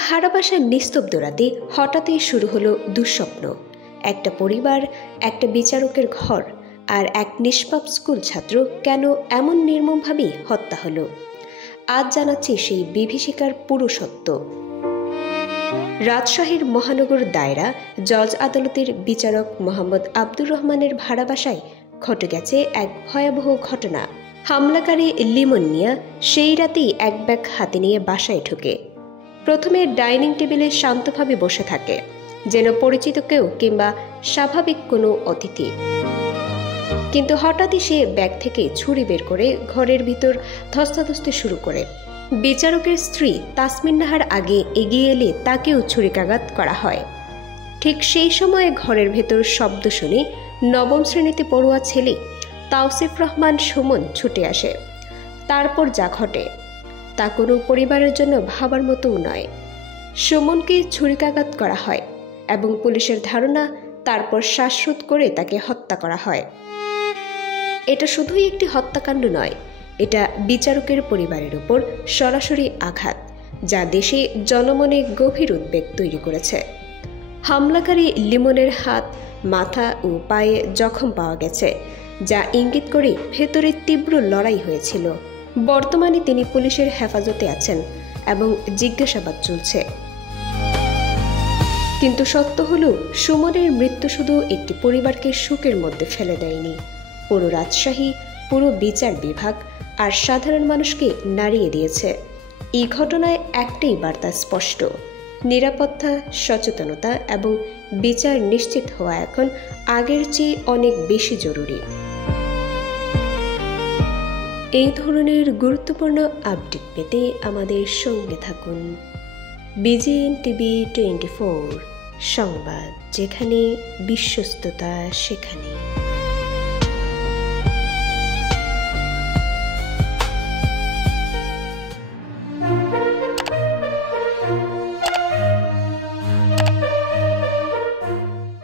ভাড়া বাসার নিস্তব্ধ রাতে হঠাৎই শুরু হলো দুঃস্বপ্ন। একটা পরিবার, একটা বিচারকের ঘর আর এক নিষ্পাপ স্কুল ছাত্র কেন এমন নির্মমভাবেই হত্যা হলো। আজ জানাচ্ছি সেই বিভীষিকার পুরো সত্য। রাজশাহীর মহানগর দায়রা জজ আদালতের বিচারক মোহাম্মদ আব্দুর রহমানের ভাড়া বাসায় ঘটে গেছে এক ভয়াবহ ঘটনা। হামলাকারী লিমন মিয়া সেই রাতেই এক ব্যাগ হাতে নিয়ে বাসায় ঢোকে। প্রথমে ডাইনিং টেবিলে শান্তভাবে বসে থাকে, যেন পরিচিত কেউ কিংবা স্বাভাবিক কোনো অতিথি। কিন্তু হঠাৎই সে ব্যাগ থেকে ছুরি বের করে ঘরের ভিতর ধস্তাধস্তি শুরু করে। বিচারকের স্ত্রী তাসমিন নাহার আগে এগিয়ে এলে তাকেও ছুরিকাঘাত করা হয়। ঠিক সেই সময়ে ঘরের ভেতর শব্দ শুনে নবম শ্রেণীতে পড়ুয়া ছেলে তাওসিফ রহমান সুমন ছুটে আসে। তারপর যা ঘটে তা কোনো পরিবারের জন্য ভাবার মতোও নয়। সুমনকে ছুরিকাঘাত করা হয় এবং পুলিশের ধারণা তারপর শ্বাসরোধ করে তাকে হত্যা করা হয়। এটা শুধুই একটি হত্যাকাণ্ড নয়, এটা বিচারকের পরিবারের উপর সরাসরি আঘাত, যা দেশে জনমনে গভীর উদ্বেগ তৈরি করেছে। হামলাকারী লিমনের হাত, মাথা ও পায়ে জখম পাওয়া গেছে, যা ইঙ্গিত করে ভেতরে তীব্র লড়াই হয়েছিল। বর্তমানে তিনি পুলিশের হেফাজতে আছেন এবং জিজ্ঞাসাবাদ চলছে। কিন্তু সত্য হলো, সুমনের মৃত্যু শুধু একটি পরিবারকে শোকের মধ্যে ফেলে দেয়নি, পুরো রাজশাহী, পুরো বিচার বিভাগ আর সাধারণ মানুষকে নাড়িয়ে দিয়েছে। এই ঘটনায় একটাই বার্তা স্পষ্ট: নিরাপত্তা, সচেতনতা এবং বিচার নিশ্চিত হওয়া এখন আগের চেয়ে অনেক বেশি জরুরি। এই ধরনের গুরুত্বপূর্ণ আপডেট পেতে আমাদের সঙ্গে থাকুন। বিজিএন টিভি 24 সংবাদ, যেখানে বিশ্বস্ততা সেখানে।